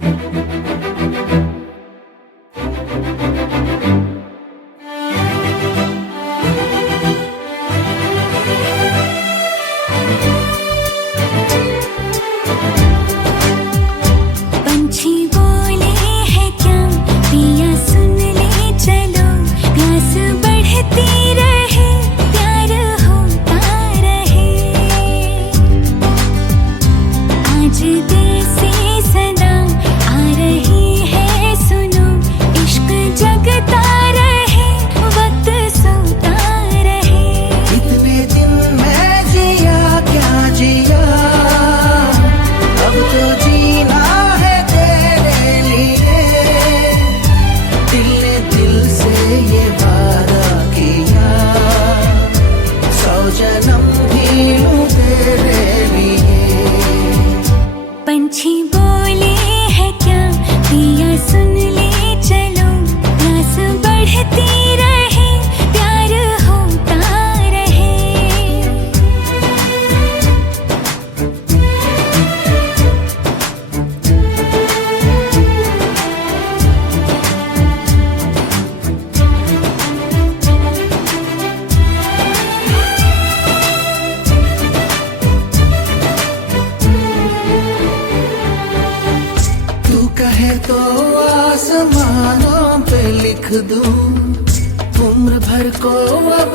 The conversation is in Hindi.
पंछी बोले है क्या पिया सुन ले चलो, प्यास बढ़ती रहे प्यार होता रहे। आज दिल से सदा आ रही है सुनो, इश्क जगता रहे वक्त सोता रहे। इतने दिन मैं जिया क्या जिया, अब तो जीना है तेरे लिए। दिल ने दिल से ये वादा किया, 100 जन्म भी लूं तेरे लिए। पंछी बोले है क्या पिया सुन ले चलो, प्यास बढ़ती रहे प्यार होता रहे। तू कहे तो आसमानों पे लिख दूं, उम्र भर को अब